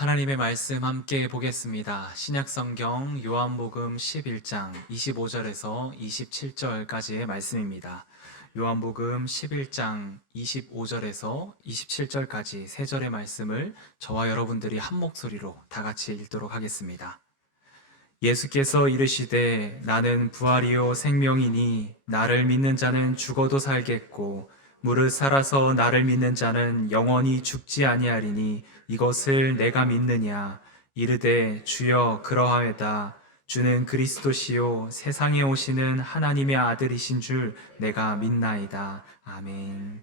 하나님의 말씀 함께 보겠습니다. 신약성경 요한복음 11장 25절에서 27절까지의 말씀입니다. 요한복음 11장 25절에서 27절까지 세 절의 말씀을 저와 여러분들이 한 목소리로 다 같이 읽도록 하겠습니다. 예수께서 이르시되 나는 부활이요 생명이니 나를 믿는 자는 죽어도 살겠고 무릇 살아서 나를 믿는 자는 영원히 죽지 아니하리니 이것을 내가 믿느냐. 이르되 주여 그러하외다. 주는 그리스도시요 세상에 오시는 하나님의 아들이신 줄 내가 믿나이다. 아멘.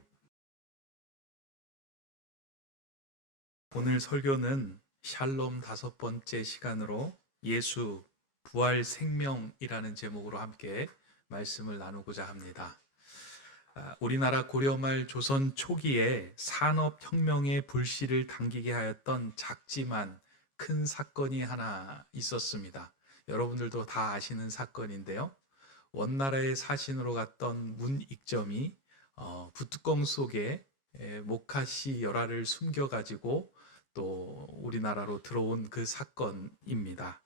오늘 설교는 샬롬 5번째 시간으로 예수 부활 생명이라는 제목으로 함께 말씀을 나누고자 합니다. 우리나라 고려말 조선 초기에 산업혁명의 불씨를 당기게 하였던 작지만 큰 사건이 하나 있었습니다. 여러분들도 다 아시는 사건인데요. 원나라의 사신으로 갔던 문익점이 붓뚜껑 속에 목화씨 열화를 숨겨가지고 또 우리나라로 들어온 그 사건입니다.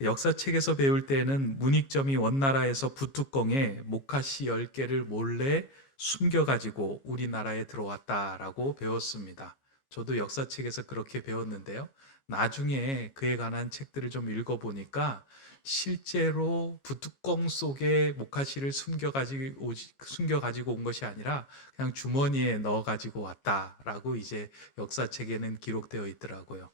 역사책에서 배울 때에는 문익점이 원나라에서 붓뚜껑에 목화씨 10개를 몰래 숨겨가지고 우리나라에 들어왔다라고 배웠습니다. 저도 역사책에서 그렇게 배웠는데요. 나중에 그에 관한 책들을 좀 읽어보니까 실제로 붓뚜껑 속에 목화씨를 숨겨가지고 온 것이 아니라 그냥 주머니에 넣어가지고 왔다라고 이제 역사책에는 기록되어 있더라고요.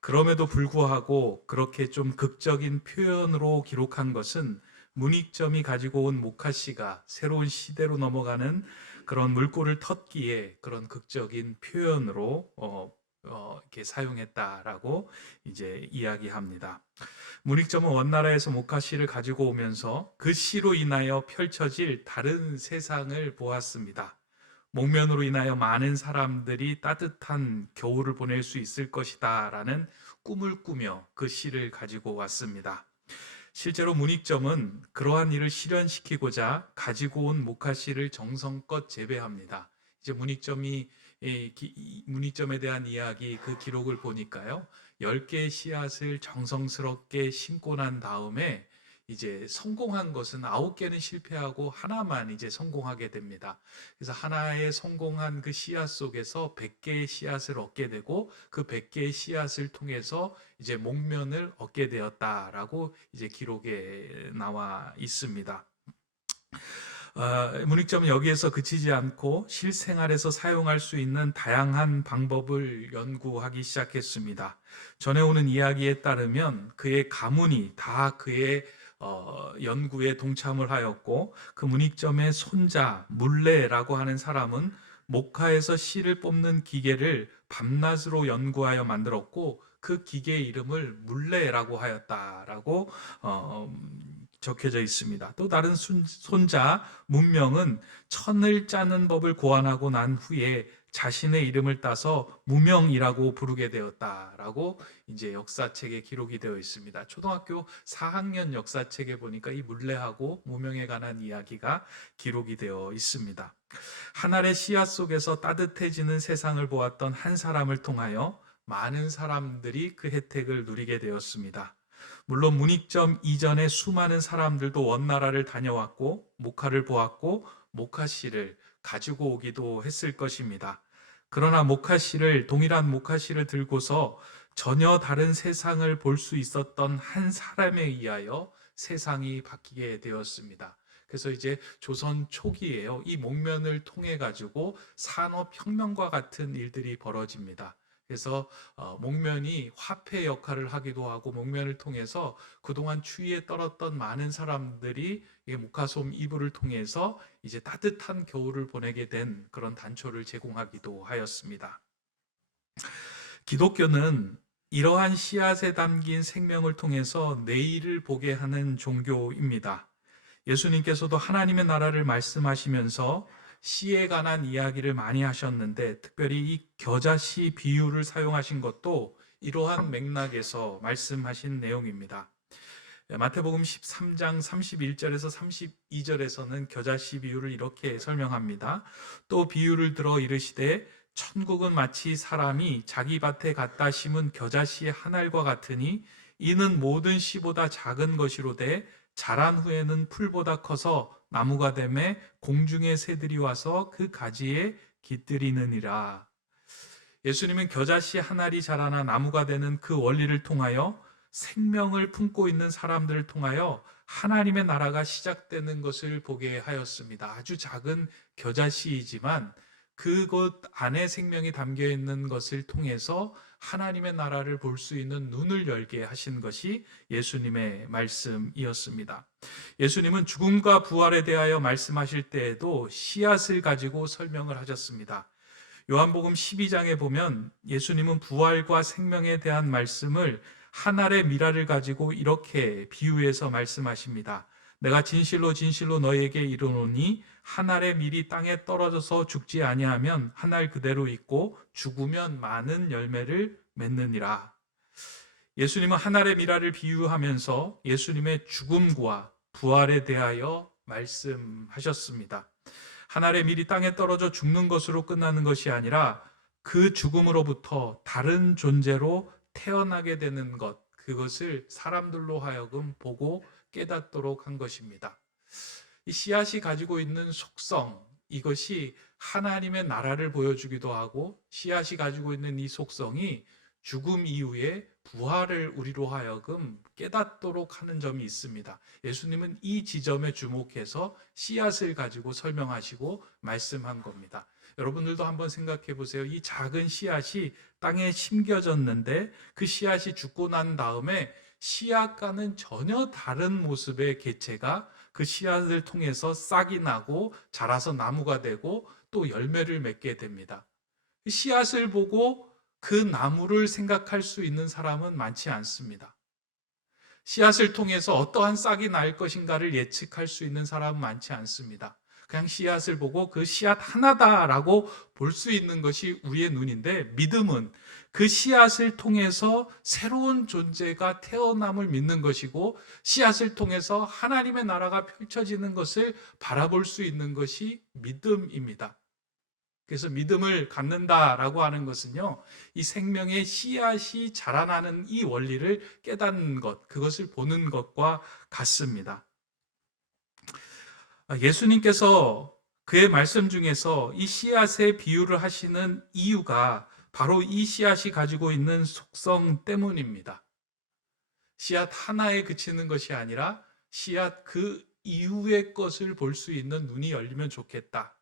그럼에도 불구하고 그렇게 좀 극적인 표현으로 기록한 것은 문익점이 가지고 온 목화씨가 새로운 시대로 넘어가는 그런 물꼬를 텄기에 그런 극적인 표현으로 이렇게 사용했다라고 이제 이야기합니다. 문익점은 원나라에서 목화씨를 가지고 오면서 그 씨로 인하여 펼쳐질 다른 세상을 보았습니다. 목면으로 인하여 많은 사람들이 따뜻한 겨울을 보낼 수 있을 것이다 라는 꿈을 꾸며 그 씨를 가지고 왔습니다. 실제로 문익점은 그러한 일을 실현시키고자 가지고 온 목화씨를 정성껏 재배합니다. 이제 문익점에 대한 이야기 그 기록을 보니까요. 10개의 씨앗을 정성스럽게 심고 난 다음에 이제 성공한 것은 9개는 실패하고 하나만 이제 성공하게 됩니다. 그래서 하나의 성공한 그 씨앗 속에서 100개의 씨앗을 얻게 되고 그 100개의 씨앗을 통해서 이제 목면을 얻게 되었다라고 이제 기록에 나와 있습니다. 문익점은 여기에서 그치지 않고 실생활에서 사용할 수 있는 다양한 방법을 연구하기 시작했습니다. 전해오는 이야기에 따르면 그의 가문이 다 그의 연구에 동참을 하였고 그 문익점의 손자 물레라고 하는 사람은 목화에서 씨를 뽑는 기계를 밤낮으로 연구하여 만들었고 그 기계의 이름을 물레라고 하였다라고 적혀져 있습니다. 또 다른 손자 문명은 천을 짜는 법을 고안하고 난 후에 자신의 이름을 따서 무명이라고 부르게 되었다라고 이제 역사책에 기록이 되어 있습니다. 초등학교 4학년 역사책에 보니까 이 물레하고 무명에 관한 이야기가 기록이 되어 있습니다. 한 알의 씨앗 속에서 따뜻해지는 세상을 보았던 한 사람을 통하여 많은 사람들이 그 혜택을 누리게 되었습니다. 물론 문익점 이전에 수많은 사람들도 원나라를 다녀왔고 목화를 보았고 목화씨를 가지고 오기도 했을 것입니다. 그러나 동일한 목화씨를 들고서 전혀 다른 세상을 볼 수 있었던 한 사람에 의하여 세상이 바뀌게 되었습니다. 그래서 이제 조선 초기에요. 이 목면을 통해 가지고 산업혁명과 같은 일들이 벌어집니다. 그래서 목면이 화폐 역할을 하기도 하고 목면을 통해서 그동안 추위에 떨었던 많은 사람들이 목화솜 이불을 통해서 이제 따뜻한 겨울을 보내게 된 그런 단초를 제공하기도 하였습니다. 기독교는 이러한 씨앗에 담긴 생명을 통해서 내일을 보게 하는 종교입니다. 예수님께서도 하나님의 나라를 말씀하시면서 씨에 관한 이야기를 많이 하셨는데 특별히 이 겨자씨 비유를 사용하신 것도 이러한 맥락에서 말씀하신 내용입니다. 마태복음 13장 31절에서 32절에서는 겨자씨 비유를 이렇게 설명합니다. 또 비유를 들어 이르시되 천국은 마치 사람이 자기 밭에 갖다 심은 겨자씨 한 알과 같으니 이는 모든 씨보다 작은 것이로되 자란 후에는 풀보다 커서 나무가 되매 공중의 새들이 와서 그 가지에 깃들이느니라. 예수님은 겨자씨 한 알이 자라나 나무가 되는 그 원리를 통하여 생명을 품고 있는 사람들을 통하여 하나님의 나라가 시작되는 것을 보게 하였습니다. 아주 작은 겨자씨이지만 그곳 안에 생명이 담겨 있는 것을 통해서 하나님의 나라를 볼 수 있는 눈을 열게 하신 것이 예수님의 말씀이었습니다. 예수님은 죽음과 부활에 대하여 말씀하실 때에도 씨앗을 가지고 설명을 하셨습니다. 요한복음 12장에 보면 예수님은 부활과 생명에 대한 말씀을 한 알의 미라를 가지고 이렇게 비유해서 말씀하십니다. 내가 진실로 진실로 너희에게 이르노니 한 알의 밀이 땅에 떨어져서 죽지 아니하면 한 알 그대로 있고 죽으면 많은 열매를 맺느니라. 예수님은 한 알의 미라를 비유하면서 예수님의 죽음과 부활에 대하여 말씀하셨습니다. 한 알의 밀이 땅에 떨어져 죽는 것으로 끝나는 것이 아니라 그 죽음으로부터 다른 존재로 태어나게 되는 것, 그것을 사람들로 하여금 보고 깨닫도록 한 것입니다. 이 씨앗이 가지고 있는 속성, 이것이 하나님의 나라를 보여주기도 하고 씨앗이 가지고 있는 이 속성이 죽음 이후에 부활을 우리로 하여금 깨닫도록 하는 점이 있습니다. 예수님은 이 지점에 주목해서 씨앗을 가지고 설명하시고 말씀한 겁니다. 여러분들도 한번 생각해 보세요. 이 작은 씨앗이 땅에 심겨졌는데 그 씨앗이 죽고 난 다음에 씨앗과는 전혀 다른 모습의 개체가 그 씨앗을 통해서 싹이 나고 자라서 나무가 되고 또 열매를 맺게 됩니다. 씨앗을 보고 그 나무를 생각할 수 있는 사람은 많지 않습니다. 씨앗을 통해서 어떠한 싹이 날 것인가를 예측할 수 있는 사람은 많지 않습니다. 그냥 씨앗을 보고 그 씨앗 하나다라고 볼 수 있는 것이 우리의 눈인데, 믿음은 그 씨앗을 통해서 새로운 존재가 태어남을 믿는 것이고 씨앗을 통해서 하나님의 나라가 펼쳐지는 것을 바라볼 수 있는 것이 믿음입니다. 그래서 믿음을 갖는다라고 하는 것은요, 이 생명의 씨앗이 자라나는 이 원리를 깨닫는 것, 그것을 보는 것과 같습니다. 예수님께서 그의 말씀 중에서 이 씨앗의 비유를 하시는 이유가 바로 이 씨앗이 가지고 있는 속성 때문입니다. 씨앗 하나에 그치는 것이 아니라 씨앗 그 이후의 것을 볼 수 있는 눈이 열리면 좋겠다.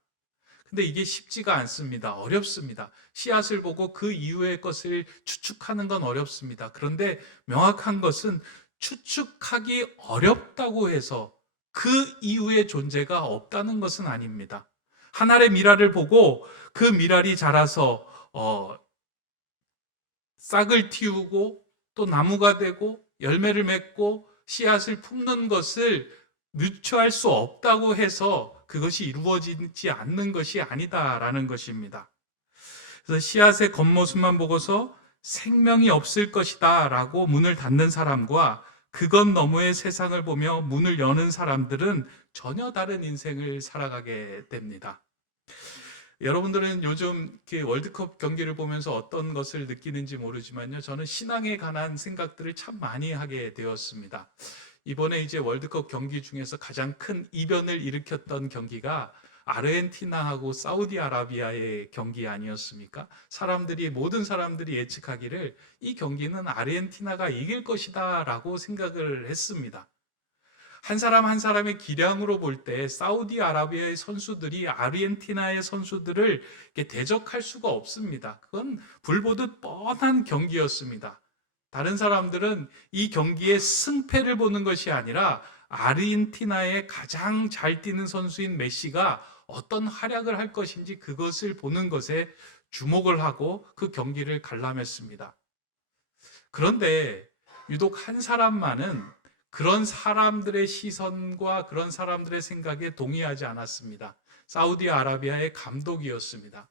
근데 이게 쉽지가 않습니다. 어렵습니다. 씨앗을 보고 그 이후의 것을 추측하는 건 어렵습니다. 그런데 명확한 것은 추측하기 어렵다고 해서 그 이후의 존재가 없다는 것은 아닙니다. 한 알의 미랄을 보고 그 미랄이 자라서 싹을 틔우고 또 나무가 되고 열매를 맺고 씨앗을 품는 것을 유추할 수 없다고 해서 그것이 이루어지지 않는 것이 아니다라는 것입니다. 그래서 씨앗의 겉모습만 보고서 생명이 없을 것이다 라고 문을 닫는 사람과 그것 너머의 세상을 보며 문을 여는 사람들은 전혀 다른 인생을 살아가게 됩니다. 여러분들은 요즘 월드컵 경기를 보면서 어떤 것을 느끼는지 모르지만요, 저는 신앙에 관한 생각들을 참 많이 하게 되었습니다. 이번에 이제 월드컵 경기 중에서 가장 큰 이변을 일으켰던 경기가 아르헨티나하고 사우디아라비아의 경기 아니었습니까? 모든 사람들이 예측하기를 이 경기는 아르헨티나가 이길 것이다 라고 생각을 했습니다. 한 사람 한 사람의 기량으로 볼 때 사우디아라비아의 선수들이 아르헨티나의 선수들을 대적할 수가 없습니다. 그건 불보듯 뻔한 경기였습니다. 다른 사람들은 이 경기의 승패를 보는 것이 아니라 아르헨티나의 가장 잘 뛰는 선수인 메시가 어떤 활약을 할 것인지 그것을 보는 것에 주목을 하고 그 경기를 관람했습니다. 그런데 유독 한 사람만은 그런 사람들의 시선과 그런 사람들의 생각에 동의하지 않았습니다. 사우디아라비아의 감독이었습니다.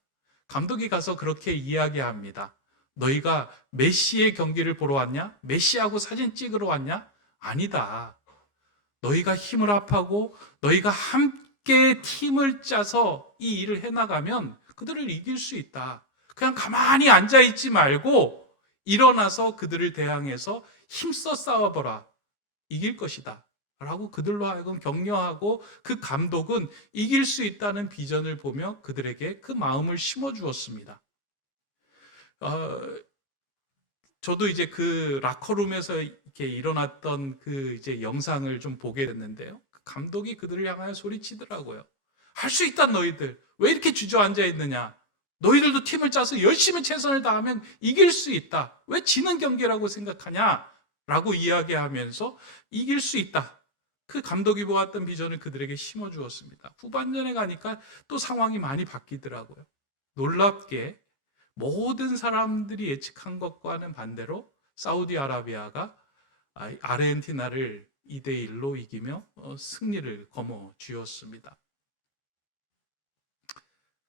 감독이 가서 그렇게 이야기합니다. 너희가 메시의 경기를 보러 왔냐? 메시하고 사진 찍으러 왔냐? 아니다. 너희가 힘을 합하고 너희가 함께 팀을 짜서 이 일을 해나가면 그들을 이길 수 있다. 그냥 가만히 앉아있지 말고 일어나서 그들을 대항해서 힘써 싸워보라. 이길 것이다. 라고 그들로 하여금 격려하고 그 감독은 이길 수 있다는 비전을 보며 그들에게 그 마음을 심어주었습니다. 저도 이제 그 라커룸에서 이렇게 일어났던 그 이제 영상을 좀 보게 됐는데요. 그 감독이 그들을 향하여 소리치더라고요. 할 수 있다 너희들. 왜 이렇게 주저앉아 있느냐. 너희들도 팀을 짜서 열심히 최선을 다하면 이길 수 있다. 왜 지는 경기라고 생각하냐? 라고 이야기하면서 이길 수 있다. 그 감독이 보았던 비전을 그들에게 심어주었습니다. 후반전에 가니까 또 상황이 많이 바뀌더라고요. 놀랍게 모든 사람들이 예측한 것과는 반대로 사우디아라비아가 아르헨티나를 2대1로 이기며 승리를 거머쥐었습니다.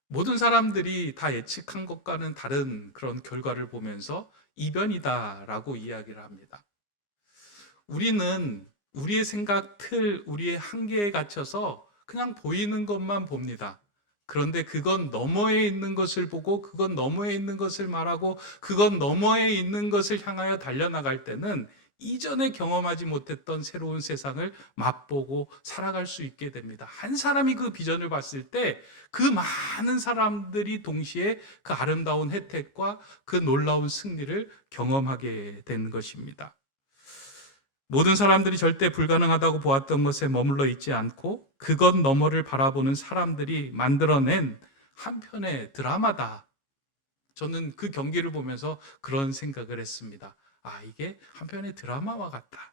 모든 사람들이 다 예측한 것과는 다른 그런 결과를 보면서 이변이다라고 이야기를 합니다. 우리는 우리의 생각 틀, 우리의 한계에 갇혀서 그냥 보이는 것만 봅니다. 그런데 그건 너머에 있는 것을 보고 그건 너머에 있는 것을 말하고 그건 너머에 있는 것을 향하여 달려나갈 때는 이전에 경험하지 못했던 새로운 세상을 맛보고 살아갈 수 있게 됩니다. 한 사람이 그 비전을 봤을 때 그 많은 사람들이 동시에 그 아름다운 혜택과 그 놀라운 승리를 경험하게 된 것입니다. 모든 사람들이 절대 불가능하다고 보았던 것에 머물러 있지 않고 그것 너머를 바라보는 사람들이 만들어낸 한편의 드라마다. 저는 그 경기를 보면서 그런 생각을 했습니다. 이게 한편의 드라마와 같다.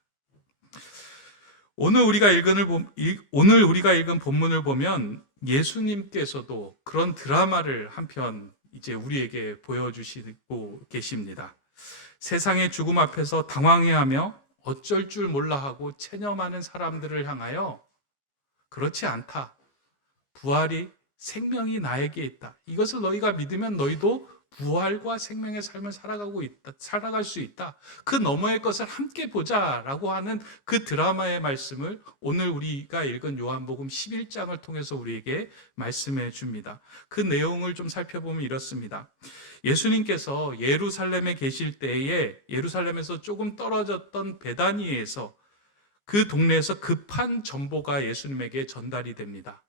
오늘 우리가 읽은 본문을 보면 예수님께서도 그런 드라마를 한편 이제 우리에게 보여주시고 계십니다. 세상의 죽음 앞에서 당황해하며 어쩔 줄 몰라 하고 체념하는 사람들을 향하여 그렇지 않다. 부활이 생명이 나에게 있다. 이것을 너희가 믿으면 너희도 부활과 생명의 삶을 살아갈 수 있다. 그 너머의 것을 함께 보자라고 하는 그 드라마의 말씀을 오늘 우리가 읽은 요한복음 11장을 통해서 우리에게 말씀해 줍니다. 그 내용을 좀 살펴보면 이렇습니다. 예수님께서 예루살렘에 계실 때에 예루살렘에서 조금 떨어졌던 베다니에서 그 동네에서 급한 정보가 예수님에게 전달이 됩니다.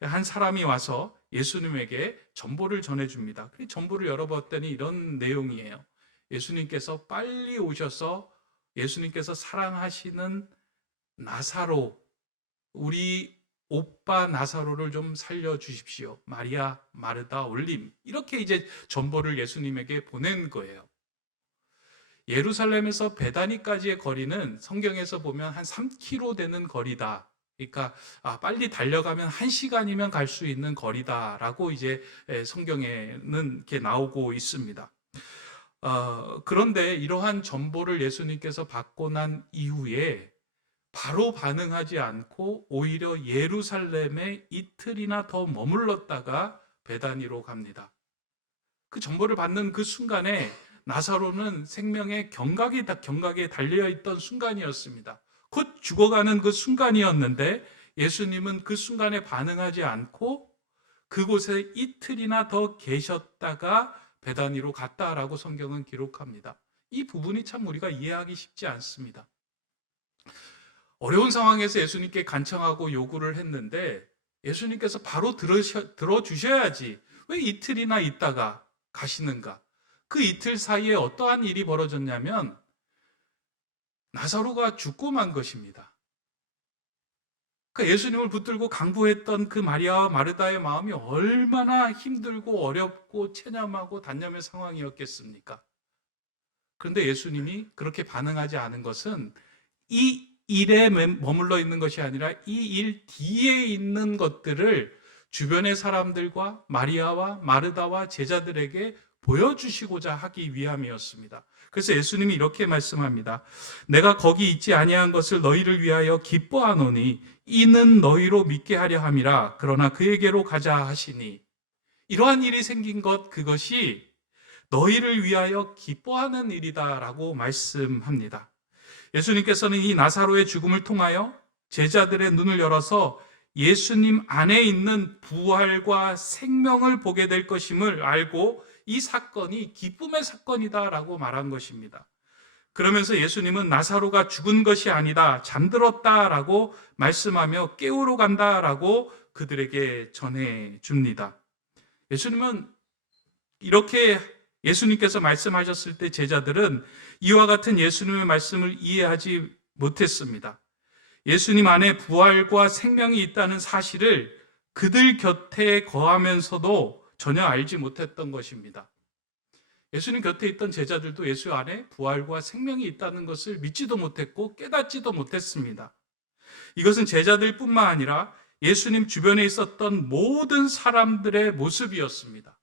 한 사람이 와서 예수님에게 전보를 전해줍니다. 그 전보를 열어봤더니 이런 내용이에요. 예수님께서 빨리 오셔서 예수님께서 사랑하시는 나사로, 우리 오빠 나사로를 좀 살려주십시오. 마리아, 마르다, 올림. 이렇게 이제 전보를 예수님에게 보낸 거예요. 예루살렘에서 베다니까지의 거리는 성경에서 보면 한 3km 되는 거리다. 그러니까 빨리 달려가면 1시간이면 갈 수 있는 거리다라고 이제 성경에는 이렇게 나오고 있습니다. 그런데 이러한 전보를 예수님께서 받고 난 이후에 바로 반응하지 않고 오히려 예루살렘에 이틀이나 더 머물렀다가 베다니로 갑니다. 그 전보를 받는 그 순간에 나사로는 생명의 경각에 달려있던 순간이었습니다. 곧 죽어가는 그 순간이었는데 예수님은 그 순간에 반응하지 않고 그곳에 이틀이나 더 계셨다가 베다니로 갔다라고 성경은 기록합니다. 이 부분이 참 우리가 이해하기 쉽지 않습니다. 어려운 상황에서 예수님께 간청하고 요구를 했는데 예수님께서 바로 들어주셔야지 왜 이틀이나 있다가 가시는가? 그 이틀 사이에 어떠한 일이 벌어졌냐면 나사로가 죽고 만 것입니다. 그러니까 예수님을 붙들고 강구했던 그 마리아와 마르다의 마음이 얼마나 힘들고 어렵고 체념하고 단념의 상황이었겠습니까? 그런데 예수님이 그렇게 반응하지 않은 것은 이 일에 머물러 있는 것이 아니라 이 일 뒤에 있는 것들을 주변의 사람들과 마리아와 마르다와 제자들에게 보여주시고자 하기 위함이었습니다. 그래서 예수님이 이렇게 말씀합니다. 내가 거기 있지 아니한 것을 너희를 위하여 기뻐하노니 이는 너희로 믿게 하려 함이라. 그러나 그에게로 가자 하시니 이러한 일이 생긴 것 그것이 너희를 위하여 기뻐하는 일이다라고 말씀합니다. 예수님께서는 이 나사로의 죽음을 통하여 제자들의 눈을 열어서 예수님 안에 있는 부활과 생명을 보게 될 것임을 알고 이 사건이 기쁨의 사건이다라고 말한 것입니다. 그러면서 예수님은 나사로가 죽은 것이 아니다, 잠들었다라고 말씀하며 깨우러 간다라고 그들에게 전해 줍니다. 예수님은 이렇게 예수님께서 말씀하셨을 때 제자들은 이와 같은 예수님의 말씀을 이해하지 못했습니다. 예수님 안에 부활과 생명이 있다는 사실을 그들 곁에 거하면서도 전혀 알지 못했던 것입니다. 예수님 곁에 있던 제자들도 예수 안에 부활과 생명이 있다는 것을 믿지도 못했고 깨닫지도 못했습니다. 이것은 제자들뿐만 아니라 예수님 주변에 있었던 모든 사람들의 모습이었습니다.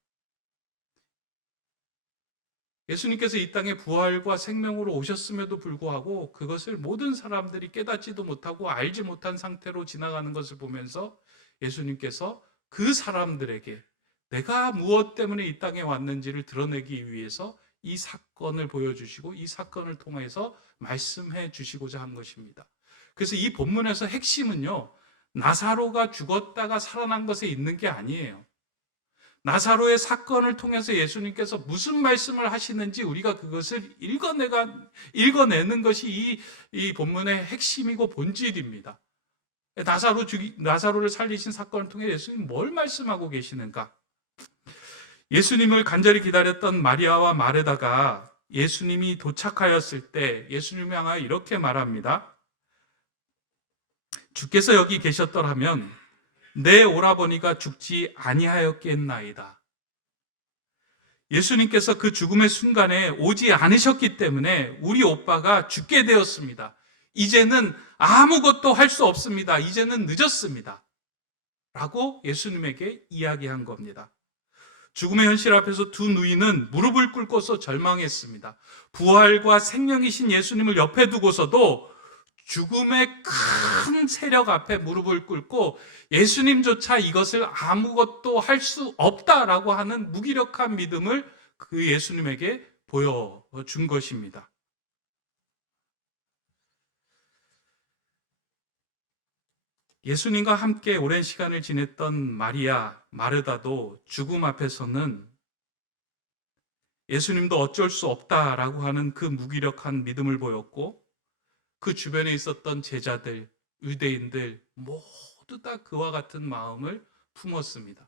예수님께서 이 땅에 부활과 생명으로 오셨음에도 불구하고 그것을 모든 사람들이 깨닫지도 못하고 알지 못한 상태로 지나가는 것을 보면서 예수님께서 그 사람들에게 내가 무엇 때문에 이 땅에 왔는지를 드러내기 위해서 이 사건을 보여주시고 이 사건을 통해서 말씀해 주시고자 한 것입니다. 그래서 이 본문에서 핵심은요, 나사로가 죽었다가 살아난 것에 있는 게 아니에요. 나사로의 사건을 통해서 예수님께서 무슨 말씀을 하시는지 우리가 그것을 읽어내는 것이 이 본문의 핵심이고 본질입니다. 나사로를 살리신 사건을 통해 예수님 뭘 말씀하고 계시는가? 예수님을 간절히 기다렸던 마리아와 마르다가 예수님이 도착하였을 때 예수님을 향하여 이렇게 말합니다. 주께서 여기 계셨더라면 내 오라버니가 죽지 아니하였겠나이다. 예수님께서 그 죽음의 순간에 오지 않으셨기 때문에 우리 오빠가 죽게 되었습니다. 이제는 아무것도 할 수 없습니다. 이제는 늦었습니다. 라고 예수님에게 이야기한 겁니다. 죽음의 현실 앞에서 두 누이는 무릎을 꿇고서 절망했습니다. 부활과 생명이신 예수님을 옆에 두고서도 죽음의 큰 세력 앞에 무릎을 꿇고 예수님조차 이것을 아무것도 할 수 없다라고 하는 무기력한 믿음을 그 예수님에게 보여준 것입니다. 예수님과 함께 오랜 시간을 지냈던 마리아, 마르다도 죽음 앞에서는 예수님도 어쩔 수 없다라고 하는 그 무기력한 믿음을 보였고 그 주변에 있었던 제자들, 유대인들 모두 다 그와 같은 마음을 품었습니다.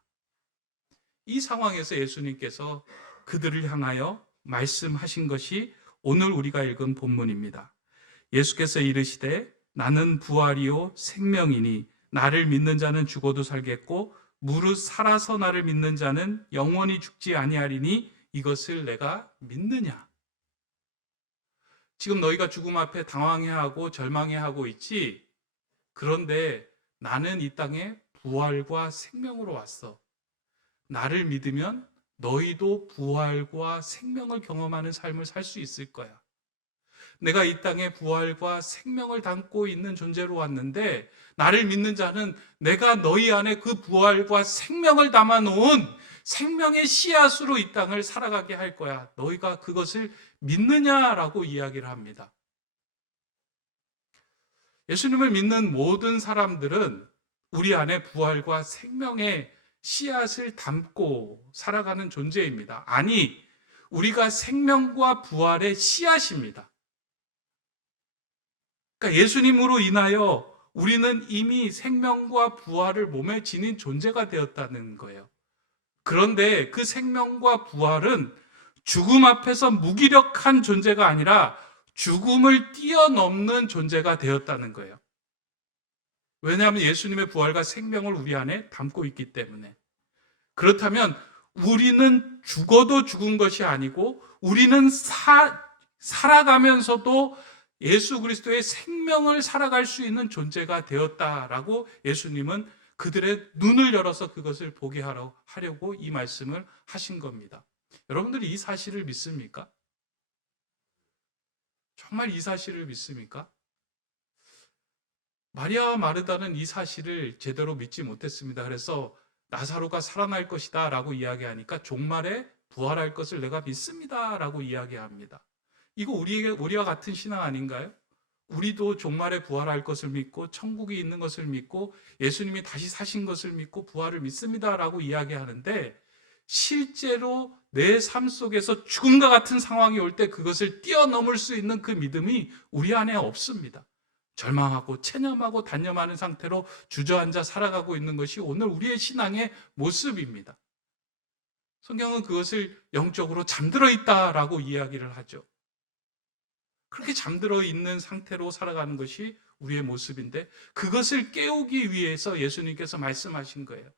이 상황에서 예수님께서 그들을 향하여 말씀하신 것이 오늘 우리가 읽은 본문입니다. 예수께서 이르시되 나는 부활이요 생명이니 나를 믿는 자는 죽어도 살겠고 무릇 살아서 나를 믿는 자는 영원히 죽지 아니하리니 이것을 내가 믿느냐? 지금 너희가 죽음 앞에 당황해하고 절망해하고 있지? 그런데 나는 이 땅에 부활과 생명으로 왔어. 나를 믿으면 너희도 부활과 생명을 경험하는 삶을 살 수 있을 거야. 내가 이 땅에 부활과 생명을 담고 있는 존재로 왔는데 나를 믿는 자는 내가 너희 안에 그 부활과 생명을 담아놓은 생명의 씨앗으로 이 땅을 살아가게 할 거야. 너희가 그것을 믿느냐라고 이야기를 합니다. 예수님을 믿는 모든 사람들은 우리 안에 부활과 생명의 씨앗을 담고 살아가는 존재입니다. 아니, 우리가 생명과 부활의 씨앗입니다. 그러니까 예수님으로 인하여 우리는 이미 생명과 부활을 몸에 지닌 존재가 되었다는 거예요. 그런데 그 생명과 부활은 죽음 앞에서 무기력한 존재가 아니라 죽음을 뛰어넘는 존재가 되었다는 거예요. 왜냐하면 예수님의 부활과 생명을 우리 안에 담고 있기 때문에. 그렇다면 우리는 죽어도 죽은 것이 아니고 우리는 살아가면서도 예수 그리스도의 생명을 살아갈 수 있는 존재가 되었다라고 예수님은 그들의 눈을 열어서 그것을 보게 하려고 이 말씀을 하신 겁니다. 여러분들이 이 사실을 믿습니까? 정말 이 사실을 믿습니까? 마리아와 마르다는 이 사실을 제대로 믿지 못했습니다. 그래서 나사로가 살아날 것이다 라고 이야기하니까 종말에 부활할 것을 내가 믿습니다 라고 이야기합니다. 이거 우리와 같은 신앙 아닌가요? 우리도 종말에 부활할 것을 믿고 천국이 있는 것을 믿고 예수님이 다시 사신 것을 믿고 부활을 믿습니다 라고 이야기하는데 실제로 내 삶 속에서 죽음과 같은 상황이 올 때 그것을 뛰어넘을 수 있는 그 믿음이 우리 안에 없습니다. 절망하고 체념하고 단념하는 상태로 주저앉아 살아가고 있는 것이 오늘 우리의 신앙의 모습입니다. 성경은 그것을 영적으로 잠들어 있다라고 이야기를 하죠. 그렇게 잠들어 있는 상태로 살아가는 것이 우리의 모습인데 그것을 깨우기 위해서 예수님께서 말씀하신 거예요.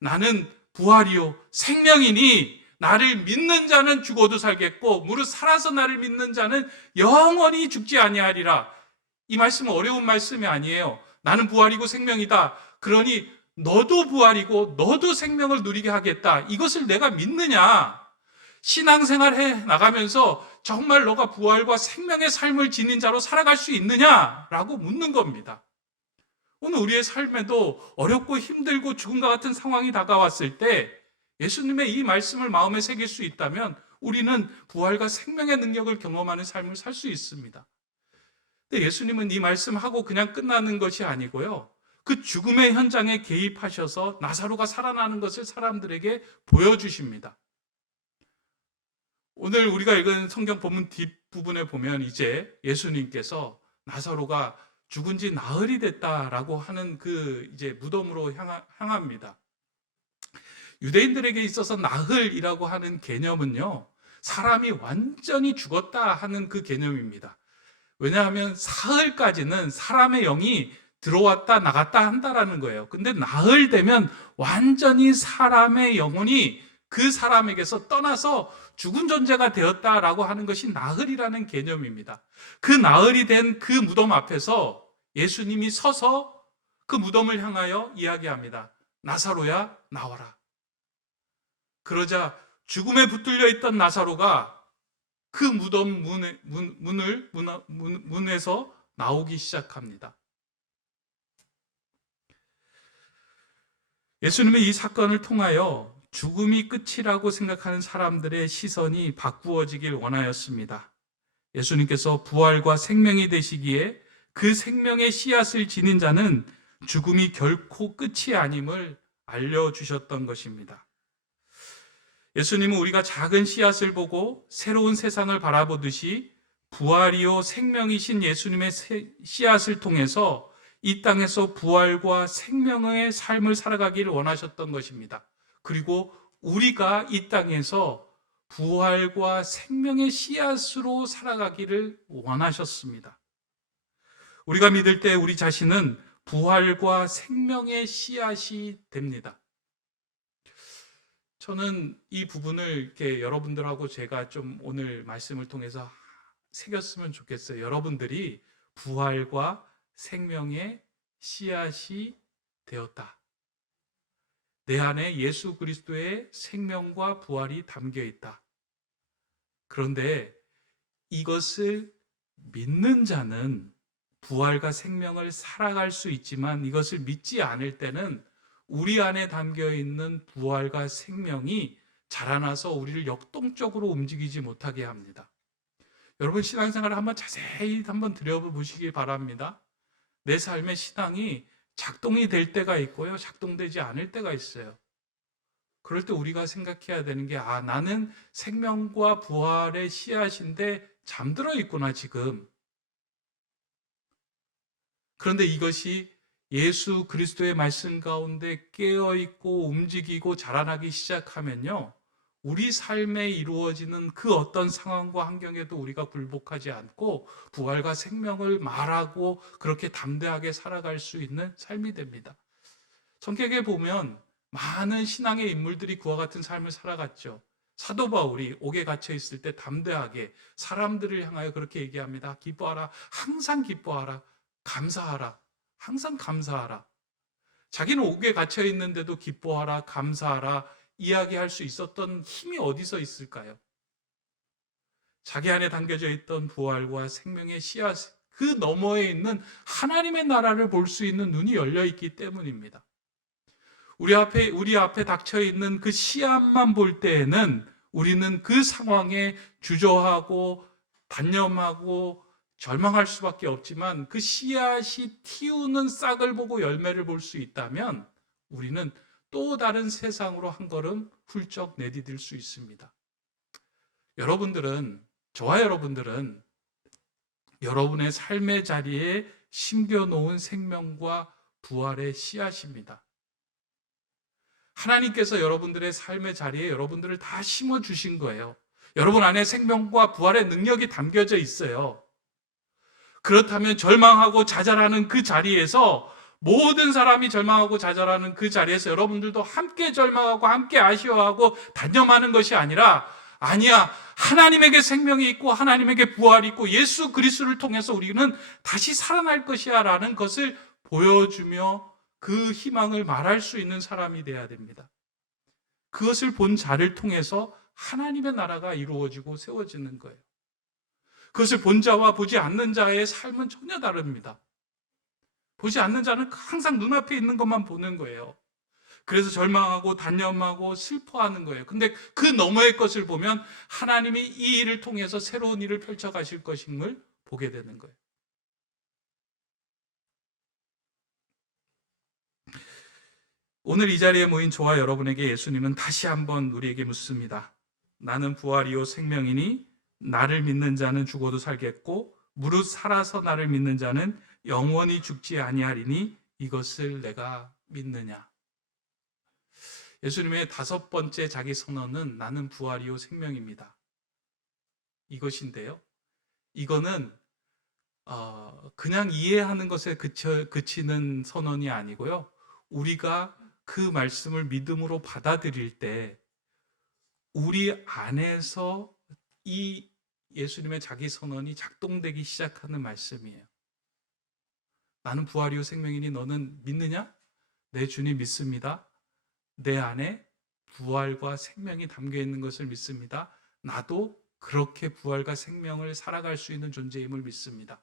나는 부활이요 생명이니 나를 믿는 자는 죽어도 살겠고 무릇 살아서 나를 믿는 자는 영원히 죽지 아니하리라. 이 말씀은 어려운 말씀이 아니에요. 나는 부활이고 생명이다. 그러니 너도 부활이고 너도 생명을 누리게 하겠다. 이것을 내가 믿느냐? 신앙생활 해 나가면서 정말 너가 부활과 생명의 삶을 지닌 자로 살아갈 수 있느냐라고 묻는 겁니다. 오늘 우리의 삶에도 어렵고 힘들고 죽음과 같은 상황이 다가왔을 때 예수님의 이 말씀을 마음에 새길 수 있다면 우리는 부활과 생명의 능력을 경험하는 삶을 살 수 있습니다. 근데 예수님은 이 말씀하고 그냥 끝나는 것이 아니고요. 그 죽음의 현장에 개입하셔서 나사로가 살아나는 것을 사람들에게 보여주십니다. 오늘 우리가 읽은 성경 본문 뒷부분에 보면 이제 예수님께서 나사로가 죽은 지 나흘이 됐다라고 하는 그 이제 무덤으로 향합니다. 유대인들에게 있어서 나흘이라고 하는 개념은요, 사람이 완전히 죽었다 하는 그 개념입니다. 왜냐하면 사흘까지는 사람의 영이 들어왔다 나갔다 한다라는 거예요. 근데 나흘 되면 완전히 사람의 영혼이 그 사람에게서 떠나서 죽은 존재가 되었다라고 하는 것이 나흘이라는 개념입니다. 그 나흘이 된 그 무덤 앞에서 예수님이 서서 그 무덤을 향하여 이야기합니다. 나사로야 나와라. 그러자 죽음에 붙들려 있던 나사로가 그 무덤 문에서 나오기 시작합니다. 예수님은 이 사건을 통하여 죽음이 끝이라고 생각하는 사람들의 시선이 바꾸어지길 원하였습니다. 예수님께서 부활과 생명이 되시기에 그 생명의 씨앗을 지닌 자는 죽음이 결코 끝이 아님을 알려주셨던 것입니다. 예수님은 우리가 작은 씨앗을 보고 새로운 세상을 바라보듯이 부활이요 생명이신 예수님의 씨앗을 통해서 이 땅에서 부활과 생명의 삶을 살아가기를 원하셨던 것입니다. 그리고 우리가 이 땅에서 부활과 생명의 씨앗으로 살아가기를 원하셨습니다. 우리가 믿을 때 우리 자신은 부활과 생명의 씨앗이 됩니다. 저는 이 부분을 이렇게 여러분들하고 제가 좀 오늘 말씀을 통해서 새겼으면 좋겠어요. 여러분들이 부활과 생명의 씨앗이 되었다. 내 안에 예수 그리스도의 생명과 부활이 담겨 있다. 그런데 이것을 믿는 자는 부활과 생명을 살아갈 수 있지만 이것을 믿지 않을 때는 우리 안에 담겨 있는 부활과 생명이 자라나서 우리를 역동적으로 움직이지 못하게 합니다. 여러분 신앙생활을 한번 자세히 한번 들여보시기 바랍니다. 내 삶의 신앙이 작동이 될 때가 있고요. 작동되지 않을 때가 있어요. 그럴 때 우리가 생각해야 되는 게 나는 생명과 부활의 씨앗인데 잠들어 있구나 지금. 그런데 이것이 예수 그리스도의 말씀 가운데 깨어있고 움직이고 자라나기 시작하면요. 우리 삶에 이루어지는 그 어떤 상황과 환경에도 우리가 굴복하지 않고 부활과 생명을 말하고 그렇게 담대하게 살아갈 수 있는 삶이 됩니다. 성경에 보면 많은 신앙의 인물들이 그와 같은 삶을 살아갔죠. 사도 바울이 옥에 갇혀 있을 때 담대하게 사람들을 향하여 그렇게 얘기합니다. 기뻐하라. 항상 기뻐하라. 감사하라. 항상 감사하라. 자기는 옥에 갇혀 있는데도 기뻐하라, 감사하라 이야기할 수 있었던 힘이 어디서 있을까요? 자기 안에 담겨져 있던 부활과 생명의 씨앗, 그 너머에 있는 하나님의 나라를 볼 수 있는 눈이 열려 있기 때문입니다. 우리 앞에 닥쳐 있는 그 씨앗만 볼 때에는 우리는 그 상황에 주저하고 단념하고 절망할 수밖에 없지만 그 씨앗이 틔우는 싹을 보고 열매를 볼 수 있다면 우리는 또 다른 세상으로 한 걸음 훌쩍 내디딜 수 있습니다. 여러분들은, 저와 여러분들은 여러분의 삶의 자리에 심겨놓은 생명과 부활의 씨앗입니다. 하나님께서 여러분들의 삶의 자리에 여러분들을 다 심어주신 거예요. 여러분 안에 생명과 부활의 능력이 담겨져 있어요. 그렇다면 절망하고 좌절하는 그 자리에서, 모든 사람이 절망하고 좌절하는 그 자리에서 여러분들도 함께 절망하고 함께 아쉬워하고 단념하는 것이 아니라, 아니야, 하나님에게 생명이 있고 하나님에게 부활이 있고 예수 그리스도를 통해서 우리는 다시 살아날 것이야 라는 것을 보여주며 그 희망을 말할 수 있는 사람이 되어야 됩니다. 그것을 본 자를 통해서 하나님의 나라가 이루어지고 세워지는 거예요. 그것을 본 자와 보지 않는 자의 삶은 전혀 다릅니다. 보지 않는 자는 항상 눈앞에 있는 것만 보는 거예요. 그래서 절망하고 단념하고 슬퍼하는 거예요. 근데 그 너머의 것을 보면 하나님이 이 일을 통해서 새로운 일을 펼쳐 가실 것임을 보게 되는 거예요. 오늘 이 자리에 모인 저와 여러분에게 예수님은 다시 한번 우리에게 묻습니다. 나는 부활이요 생명이니 나를 믿는 자는 죽어도 살겠고 무릇 살아서 나를 믿는 자는 영원히 죽지 아니하리니 이것을 내가 믿느냐. 예수님의 5번째 자기 선언은 나는 부활이요 생명입니다. 이것인데요. 이거는 그냥 이해하는 것에 그치는 선언이 아니고요. 우리가 그 말씀을 믿음으로 받아들일 때 우리 안에서 이 예수님의 자기 선언이 작동되기 시작하는 말씀이에요. 나는 부활이요 생명이니 너는 믿느냐? 내 주님 믿습니다. 내 안에 부활과 생명이 담겨 있는 것을 믿습니다. 나도 그렇게 부활과 생명을 살아갈 수 있는 존재임을 믿습니다.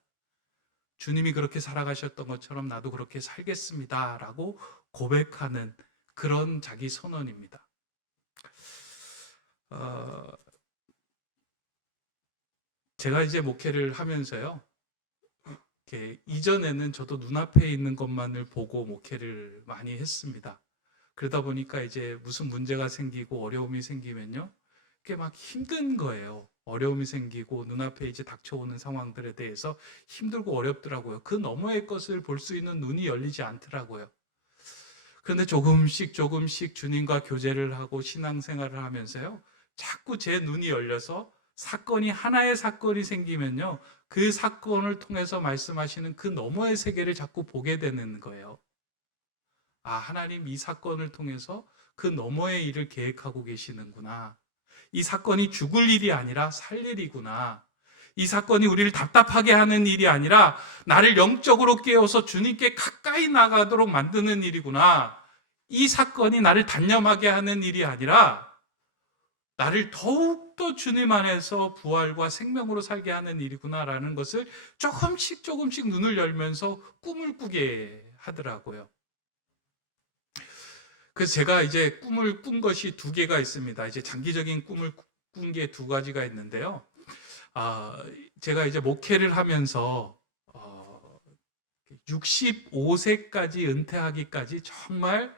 주님이 그렇게 살아가셨던 것처럼 나도 그렇게 살겠습니다 라고 고백하는 그런 자기 선언입니다. 제가 이제 목회를 하면서요, 이전에는 저도 눈앞에 있는 것만을 보고 목회를 많이 했습니다. 그러다 보니까 이제 무슨 문제가 생기고 어려움이 생기면요, 그게 막 힘든 거예요. 어려움이 생기고 눈앞에 이제 닥쳐오는 상황들에 대해서 힘들고 어렵더라고요. 그 너머의 것을 볼 수 있는 눈이 열리지 않더라고요. 그런데 조금씩 주님과 교제를 하고 신앙생활을 하면서요, 자꾸 제 눈이 열려서 하나의 사건이 생기면요, 그 사건을 통해서 말씀하시는 그 너머의 세계를 자꾸 보게 되는 거예요. 아, 하나님 이 사건을 통해서 그 너머의 일을 계획하고 계시는구나. 이 사건이 죽을 일이 아니라 살 일이구나. 이 사건이 우리를 답답하게 하는 일이 아니라 나를 영적으로 깨워서 주님께 가까이 나가도록 만드는 일이구나. 이 사건이 나를 단념하게 하는 일이 아니라 나를 더욱더 주님 안에서 부활과 생명으로 살게 하는 일이구나라는 것을 조금씩 눈을 열면서 꿈을 꾸게 하더라고요. 그래서 제가 이제 꿈을 꾼 것이 2개가 있습니다. 이제 장기적인 꿈을 꾼 게 2가지가 있는데요. 제가 이제 목회를 하면서 65세까지 은퇴하기까지 정말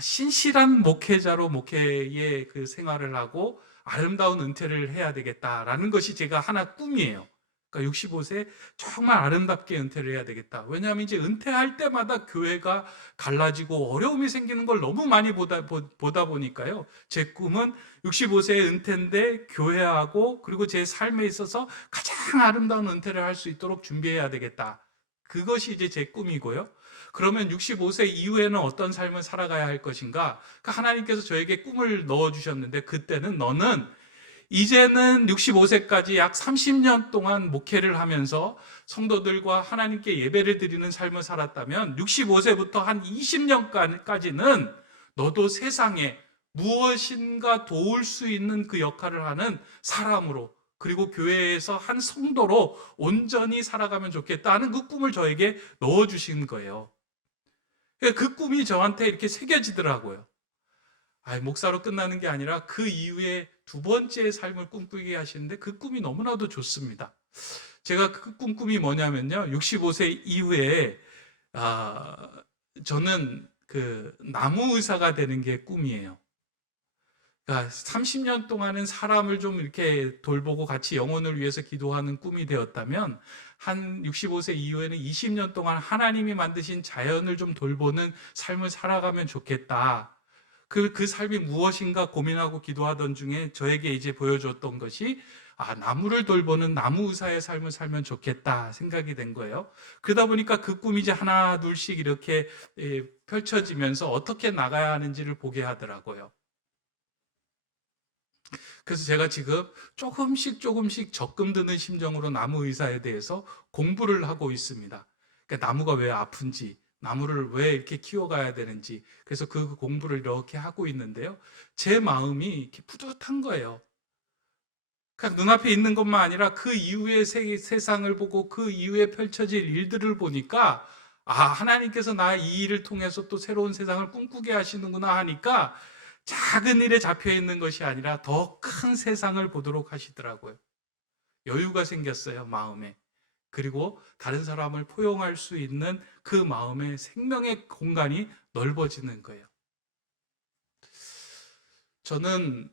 신실한 목회자로 목회의 그 생활을 하고 아름다운 은퇴를 해야 되겠다라는 것이 제가 하나 꿈이에요. 그러니까 65세 정말 아름답게 은퇴를 해야 되겠다. 왜냐하면 이제 은퇴할 때마다 교회가 갈라지고 어려움이 생기는 걸 너무 많이 보다 보니까요. 제 꿈은 65세의 은퇴인데 교회하고 그리고 제 삶에 있어서 가장 아름다운 은퇴를 할 수 있도록 준비해야 되겠다. 그것이 이제 제 꿈이고요. 그러면 65세 이후에는 어떤 삶을 살아가야 할 것인가? 하나님께서 저에게 꿈을 넣어주셨는데, 그때는 너는 이제는 65세까지 약 30년 동안 목회를 하면서 성도들과 하나님께 예배를 드리는 삶을 살았다면 65세부터 한 20년까지는 너도 세상에 무엇인가 도울 수 있는 그 역할을 하는 사람으로, 그리고 교회에서 한 성도로 온전히 살아가면 좋겠다는 그 꿈을 저에게 넣어주신 거예요. 그 꿈이 저한테 이렇게 새겨지더라고요. 목사로 끝나는 게 아니라 그 이후에 2번째 삶을 꿈꾸게 하시는데 그 꿈이 너무나도 좋습니다. 제가 그 꿈이 뭐냐면요, 65세 이후에 저는 그 나무 의사가 되는 게 꿈이에요. 그러니까 30년 동안은 사람을 좀 이렇게 돌보고 같이 영혼을 위해서 기도하는 꿈이 되었다면 한 65세 이후에는 20년 동안 하나님이 만드신 자연을 좀 돌보는 삶을 살아가면 좋겠다. 그 삶이 무엇인가 고민하고 기도하던 중에 저에게 이제 보여줬던 것이 나무를 돌보는 나무 의사의 삶을 살면 좋겠다 생각이 된 거예요. 그러다 보니까 그 꿈이 이제 하나 둘씩 이렇게 펼쳐지면서 어떻게 나가야 하는지를 보게 하더라고요. 그래서 제가 지금 조금씩 적금 드는 심정으로 나무 의사에 대해서 공부를 하고 있습니다. 그러니까 나무가 왜 아픈지, 나무를 왜 이렇게 키워가야 되는지, 그래서 그 공부를 이렇게 하고 있는데요. 제 마음이 이렇게 뿌듯한 거예요. 그냥 눈앞에 있는 것만 아니라 그 이후의 세상을 보고 그 이후에 펼쳐질 일들을 보니까 하나님께서 나 이 일을 통해서 또 새로운 세상을 꿈꾸게 하시는구나 하니까 작은 일에 잡혀 있는 것이 아니라 더 큰 세상을 보도록 하시더라고요. 여유가 생겼어요, 마음에. 그리고 다른 사람을 포용할 수 있는 그 마음의 생명의 공간이 넓어지는 거예요. 저는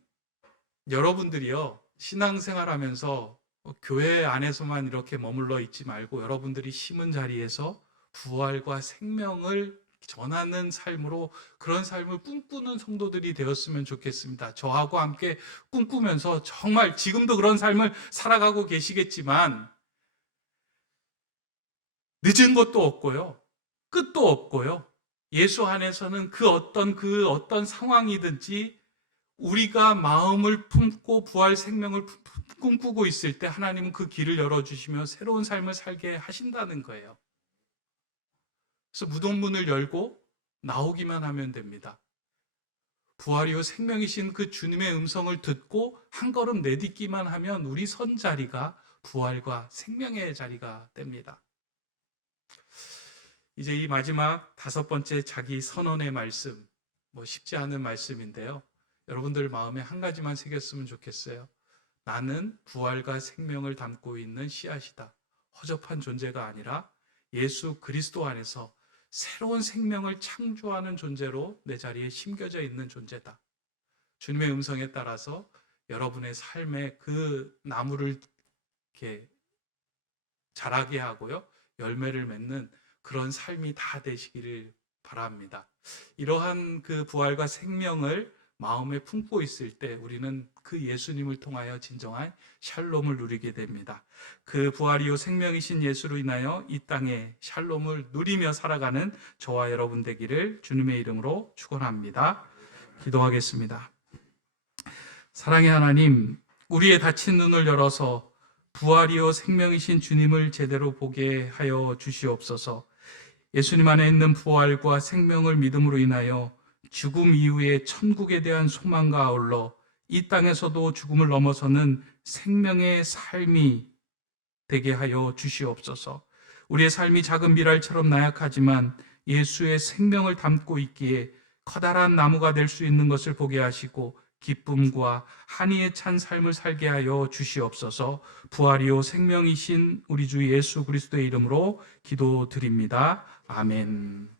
여러분들이요, 신앙생활 하면서 교회 안에서만 이렇게 머물러 있지 말고 여러분들이 심은 자리에서 부활과 생명을 전하는 삶으로 그런 삶을 꿈꾸는 성도들이 되었으면 좋겠습니다. 저하고 함께 꿈꾸면서 정말 지금도 그런 삶을 살아가고 계시겠지만 늦은 것도 없고요. 끝도 없고요. 예수 안에서는 그 어떤 상황이든지 우리가 마음을 품고 부활 생명을 꿈꾸고 있을 때 하나님은 그 길을 열어주시며 새로운 삶을 살게 하신다는 거예요. 그래서 무덤문을 열고 나오기만 하면 됩니다. 부활이요 생명이신 그 주님의 음성을 듣고 한 걸음 내딛기만 하면 우리 선 자리가 부활과 생명의 자리가 됩니다. 이제 이 마지막 5번째 자기 선언의 말씀, 쉽지 않은 말씀인데요. 여러분들 마음에 한 가지만 새겼으면 좋겠어요. 나는 부활과 생명을 담고 있는 씨앗이다. 허접한 존재가 아니라 예수 그리스도 안에서 새로운 생명을 창조하는 존재로 내 자리에 심겨져 있는 존재다. 주님의 음성에 따라서 여러분의 삶에 그 나무를 이렇게 자라게 하고요, 열매를 맺는 그런 삶이 다 되시기를 바랍니다. 이러한 그 부활과 생명을 마음에 품고 있을 때 우리는 그 예수님을 통하여 진정한 샬롬을 누리게 됩니다. 그 부활이요 생명이신 예수로 인하여 이 땅에 샬롬을 누리며 살아가는 저와 여러분 되기를 주님의 이름으로 축원합니다. 기도하겠습니다. 사랑의 하나님, 우리의 닫힌 눈을 열어서 부활이요 생명이신 주님을 제대로 보게 하여 주시옵소서. 예수님 안에 있는 부활과 생명을 믿음으로 인하여 죽음 이후에 천국에 대한 소망과 아울러 이 땅에서도 죽음을 넘어서는 생명의 삶이 되게 하여 주시옵소서. 우리의 삶이 작은 미랄처럼 나약하지만 예수의 생명을 담고 있기에 커다란 나무가 될 수 있는 것을 보게 하시고 기쁨과 한의에 찬 삶을 살게 하여 주시옵소서. 부활이요 생명이신 우리 주 예수 그리스도의 이름으로 기도드립니다. 아멘.